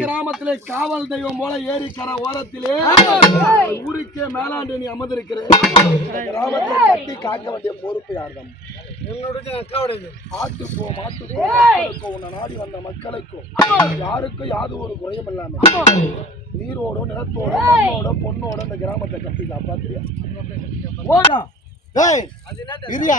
கிராமத்திலே காவல் தெய்வம் போல ஏரிக்கர ஓரத்திலே ஊருக்கே மேலாண்டு நீ அமர்ந்திருக்கிறேன். கிராமத்தை கட்டி காக்க வேண்டிய பொறுப்பு யார்தான்? ஆட்டுக்கோ மாட்டுக்கோ உன்னை நாடி வந்த மக்களுக்கும் யாருக்கும் யாது ஒரு குறையும் இல்லாம நீரோட நிலத்தோட மண்ணோட பொண்ணோட இந்த கிராமத்தை கட்டி காப்பாத்திரியா இரியா.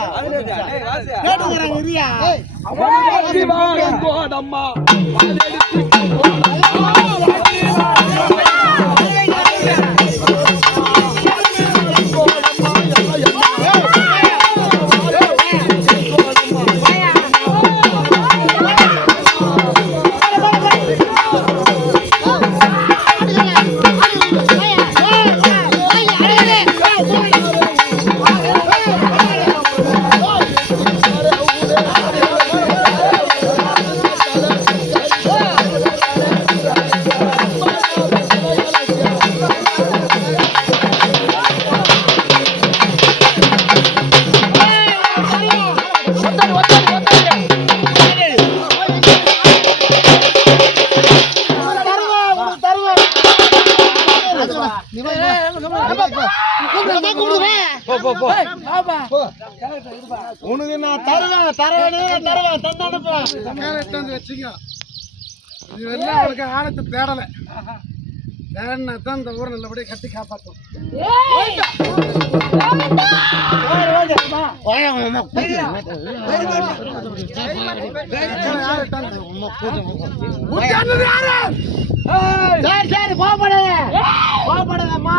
உனக்கு நான் தருவேன் தருவேன் தருவேன் தந்தானப்பா வந்து வச்சுக்கோ இது எல்லாம் உனக்கு ஆழத்து தேடல தேடினா தான் இந்த ஊரை நல்லபடியா கட்டி காப்பாற்றும் சரி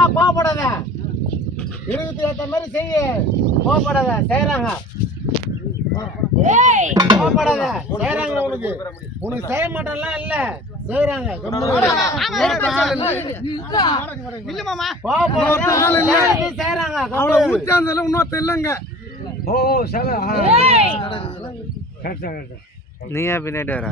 கோபப்படாத இருபத்தி ஏத்த மாதிரி செய்ய. கோபப்படாத செய்யறாங்க கோபப்படாத செய்யறாங்க உனக்கு. உனக்கு. செய்ய மாட்டேன்லாம் இல்ல. செய்யறாங்க செய்யறாங்க அவ்வளவு ஊத்தாந்தல இன்னொருத்த இல்லைங்க. ஓ சில நீயா பின்னாடி வரா